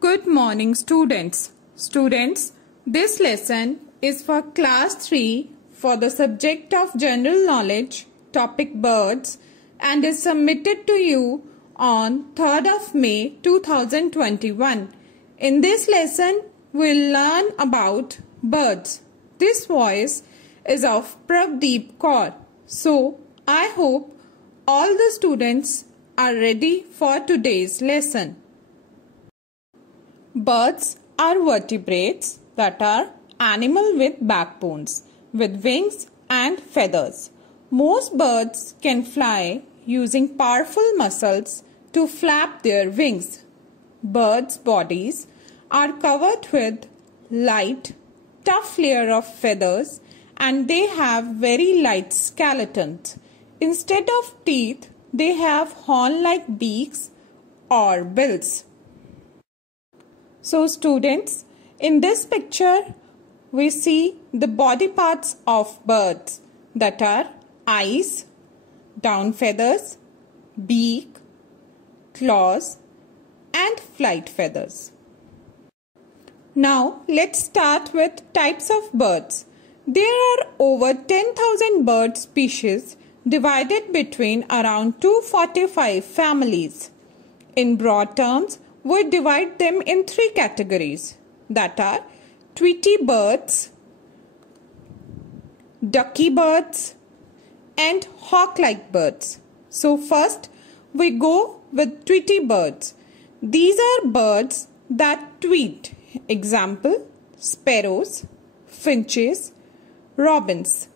Good morning students. Students, this lesson is for class 3 for the subject of general knowledge, topic birds, and is submitted to you on 3rd of May 2021. In this lesson, we'll learn about birds. This voice is of Pravdeep Kaur. So, I hope all the students are ready for today's lesson. Birds are vertebrates, that are animals with backbones, with wings and feathers. Most birds can fly using powerful muscles to flap their wings. Birds' bodies are covered with light, tough layer of feathers, and they have very light skeletons. Instead of teeth, they have horn-like beaks or bills. So students, in this picture, we see the body parts of birds, that are eyes, down feathers, beak, claws, and flight feathers. Now let's start with types of birds. There are over 10,000 bird species divided between around 245 families. In broad terms, we divide them in 3 categories, that are Tweety Birds, ducky birds, and hawk-like birds. So first we go with Tweety Birds. These are birds that tweet. Example, sparrows, finches, robins.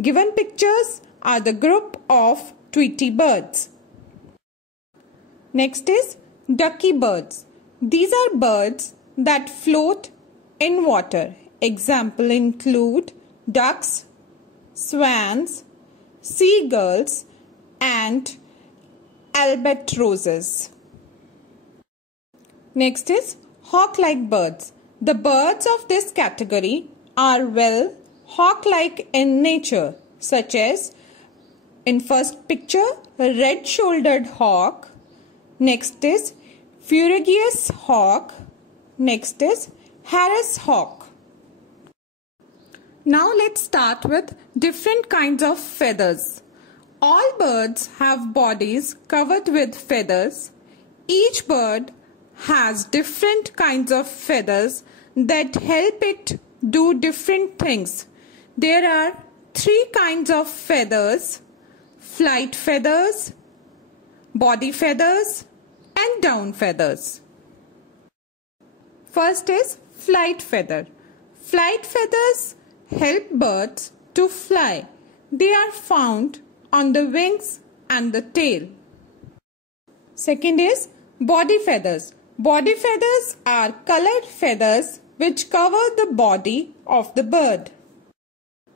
Given pictures are the group of Tweety Birds. Next is ducky birds. These are birds that float in water. Example include ducks, swans, seagulls, and albatrosses. Next is hawk-like birds. The birds of this category are hawk-like in nature, such as in first picture, a red-shouldered hawk. Next is ferruginous hawk. Next is Harris hawk. Now let's start with different kinds of feathers. All birds have bodies covered with feathers. Each bird has different kinds of feathers that help it do different things. There are 3 kinds of feathers: flight feathers, body feathers, and down feathers. First is flight feather. Flight feathers help birds to fly. They are found on the wings and the tail. Second is body feathers. Body feathers are colored feathers which cover the body of the bird.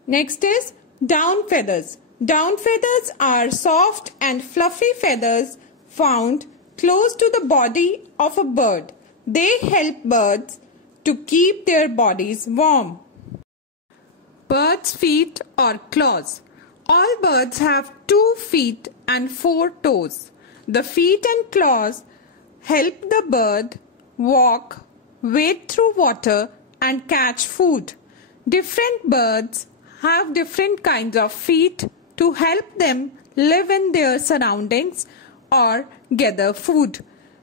Next is down feathers. Down feathers are soft and fluffy feathers found close to the body of a bird. They help birds to keep their bodies warm. Birds' feet or claws. All birds have 2 feet and 4 toes. The feet and claws help the bird walk, wade through water, and catch food. Different birds have different kinds of feet to help them live in their surroundings or gather food.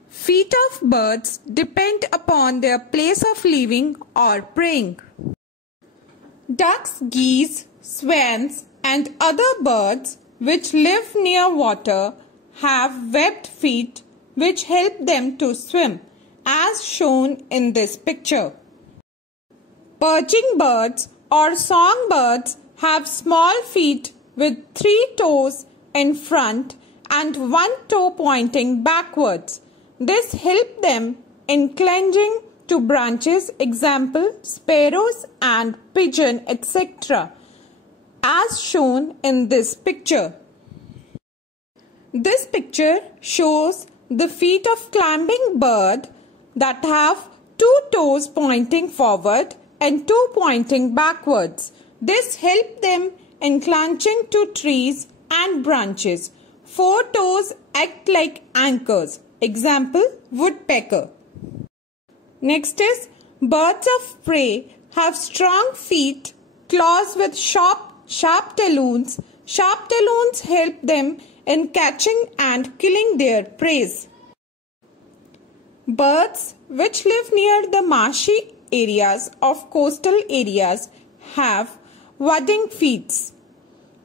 Feet of birds depend upon their place of living or preying. Ducks, geese, swans, and other birds which live near water have webbed feet which help them to swim, as shown in this picture. Perching birds or songbirds have small feet with 3 toes in front and 1 toe pointing backwards. This helps them in clinging to branches, example sparrows and pigeon, etc., as shown in this picture. This picture shows the feet of climbing bird that have 2 toes pointing forward and 2 pointing backwards. This helps them in clutching to trees and branches. 4 toes act like anchors. Example, woodpecker. Next is birds of prey have strong feet, claws with sharp talons. Sharp talons help them in catching and killing their prey. Birds which live near the marshy areas of coastal areas have wading feet.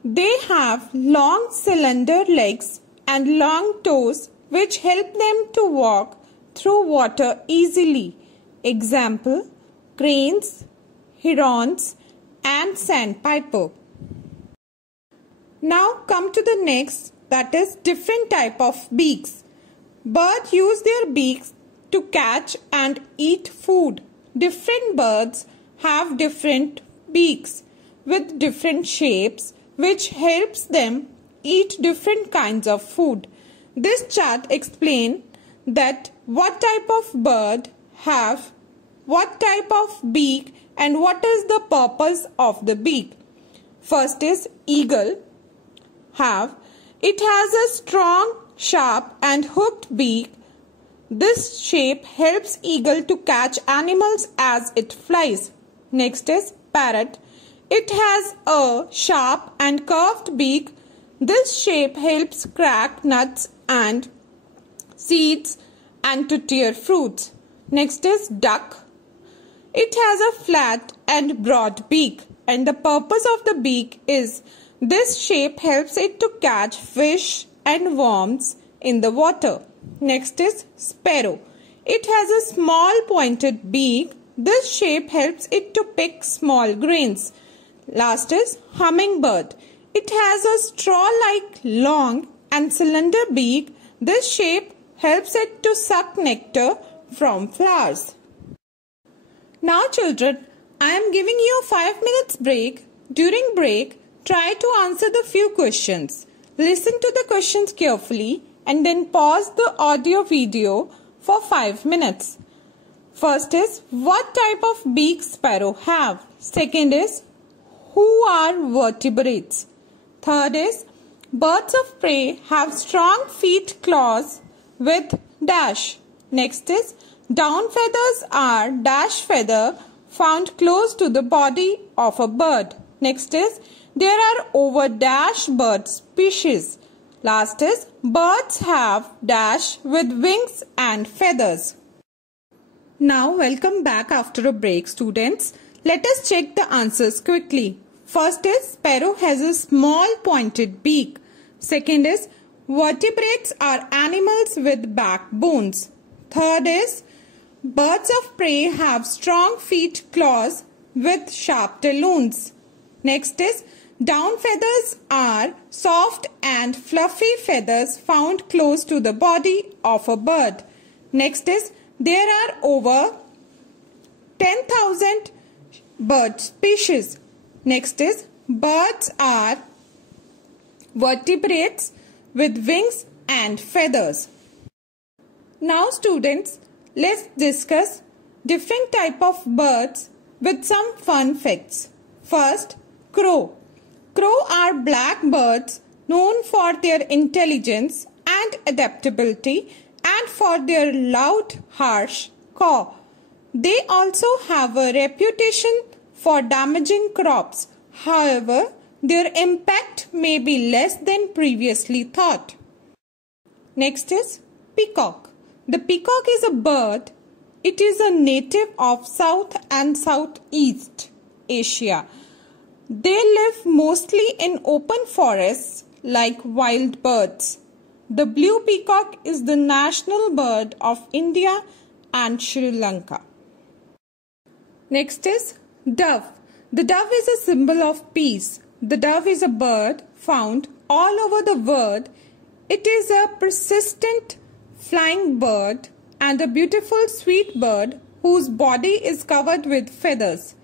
They have long slender legs and long toes which help them to walk through water easily. Example, cranes, herons and sandpiper. Now come to the next, that is different type of beaks. Birds use their beaks to catch and eat food. Different birds have different beaks with different shapes which helps them eat different kinds of food. This chart explains that what type of bird have what type of beak and what is the purpose of the beak. First is eagle. It has a strong, sharp and hooked beak. This shape helps eagle to catch animals as it flies. Next is parrot. It has a sharp and curved beak. This shape helps crack nuts and seeds and to tear fruits. Next is duck. It has a flat and broad beak, and the purpose of the beak is this shape helps it to catch fish and worms in the water. Next is sparrow. It has a small pointed beak. This shape helps it to pick small grains. Last is hummingbird. It has a straw-like long and slender beak. This shape helps it to suck nectar from flowers. Now children, I am giving you a 5 minutes break. During break, try to answer the few questions. Listen to the questions carefully and then pause the audio video for 5 minutes. First is, what type of beak sparrow have? Second is, who are vertebrates? Third is, birds of prey have strong feet claws with dash. Next is, down feathers are dash feather found close to the body of a bird. Next is, there are over dash bird species. Last is, birds have dash with wings and feathers. Now welcome back after a break, students. Let us check the answers quickly. First is, sparrow has a small pointed beak. Second is, vertebrates are animals with backbones. Third is, birds of prey have strong feet claws with sharp talons. Next is, down feathers are soft and fluffy feathers found close to the body of a bird. Next is, there are over 10,000 bird species. Next is, birds are vertebrates with wings and feathers. Now students, let's discuss different type of birds with some fun facts. First, crow. Crow are black birds known for their intelligence and adaptability and for their loud, harsh caw. They also have a reputation for damaging crops. However, their impact may be less than previously thought. Next is peacock. The peacock is a bird. It is a native of South and Southeast Asia. They live mostly in open forests like wild birds. The blue peacock is the national bird of India and Sri Lanka. Next is dove. The dove is a symbol of peace. The dove is a bird found all over the world. It is a persistent flying bird and a beautiful sweet bird whose body is covered with feathers.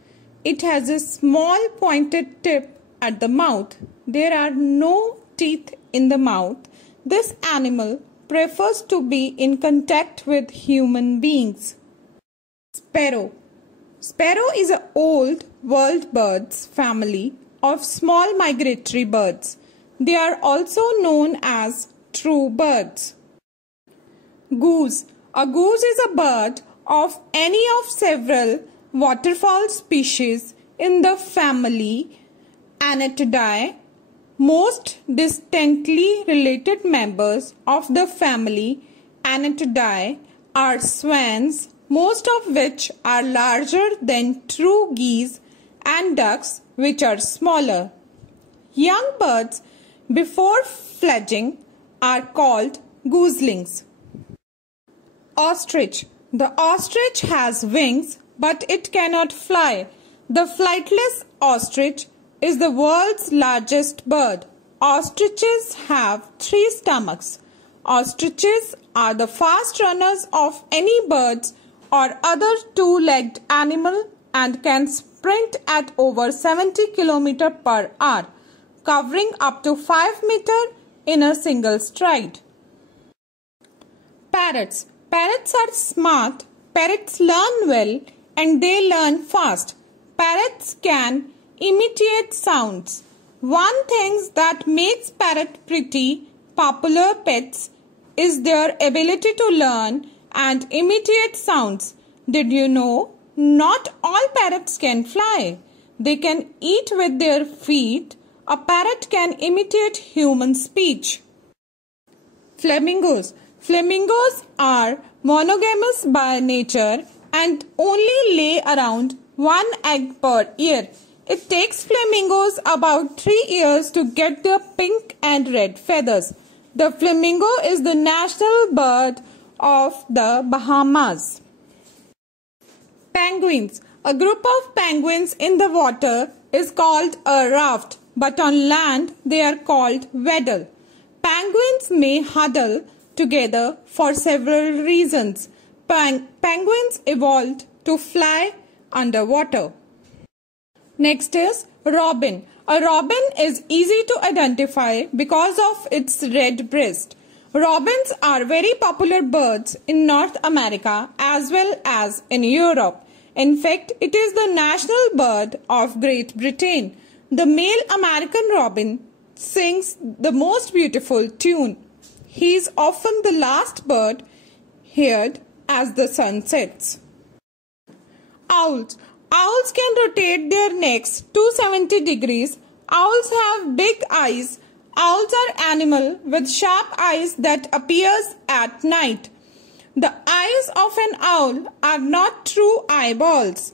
It has a small pointed tip at the mouth. There are no teeth in the mouth. This animal prefers to be in contact with human beings. Sparrow. Sparrow is an old world birds family of small migratory birds. They are also known as true birds. Goose. A goose is a bird of any of several waterfowl species in the family Anatidae. Most distantly related members of the family Anatidae are swans, most of which are larger than true geese, and ducks, which are smaller. Young birds before fledging are called goslings. Ostrich. The ostrich has wings, but it cannot fly. The flightless ostrich is the world's largest bird. Ostriches have 3 stomachs. Ostriches are the fast runners of any birds or other two-legged animal and can sprint at over 70 km per hour, covering up to 5 meters in a single stride. Parrots. Parrots are smart. Parrots learn well and they learn fast. Parrots can imitate sounds. One thing that makes parrot pretty popular pets is their ability to learn and imitate sounds. Did you know? Not all parrots can fly. They can eat with their feet. A parrot can imitate human speech. Flamingos. Flamingos are monogamous by nature and only lay around 1 egg per year. It takes flamingos about 3 years to get their pink and red feathers. The flamingo is the national bird of the Bahamas. Penguins. A group of penguins in the water is called a raft, but on land they are called waddle. Penguins may huddle together for several reasons. Penguins evolved to fly underwater. Next is robin. A robin is easy to identify because of its red breast. Robins are very popular birds in North America as well as in Europe. In fact, it is the national bird of Great Britain. The male American robin sings the most beautiful tune. He is often the last bird heard as the sun sets. Owls. Owls can rotate their necks 270 degrees. Owls have big eyes. Owls are animal with sharp eyes that appears at night. The eyes of an owl are not true eyeballs.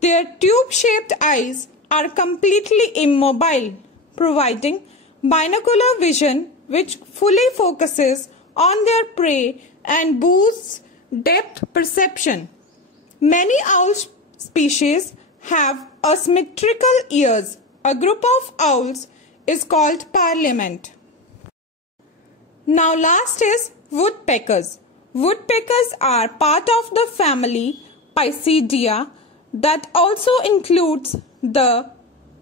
Their tube-shaped eyes are completely immobile, providing binocular vision which fully focuses on their prey and boosts depth perception. Many owl species have asymmetrical ears. A group of owls is called parliament. Now last is woodpeckers. Woodpeckers are part of the family Picidia that also includes the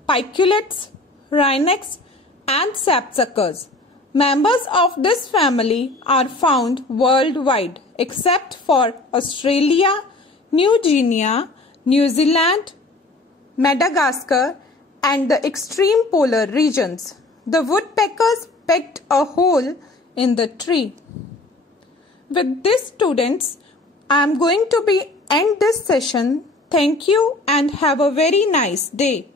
piculets, wrynecks and sapsuckers. Members of this family are found worldwide except for Australia, New Guinea, New Zealand, Madagascar and the extreme polar regions. The woodpeckers pecked a hole in the tree. With this, students, I am going to end this session. Thank you and have a very nice day.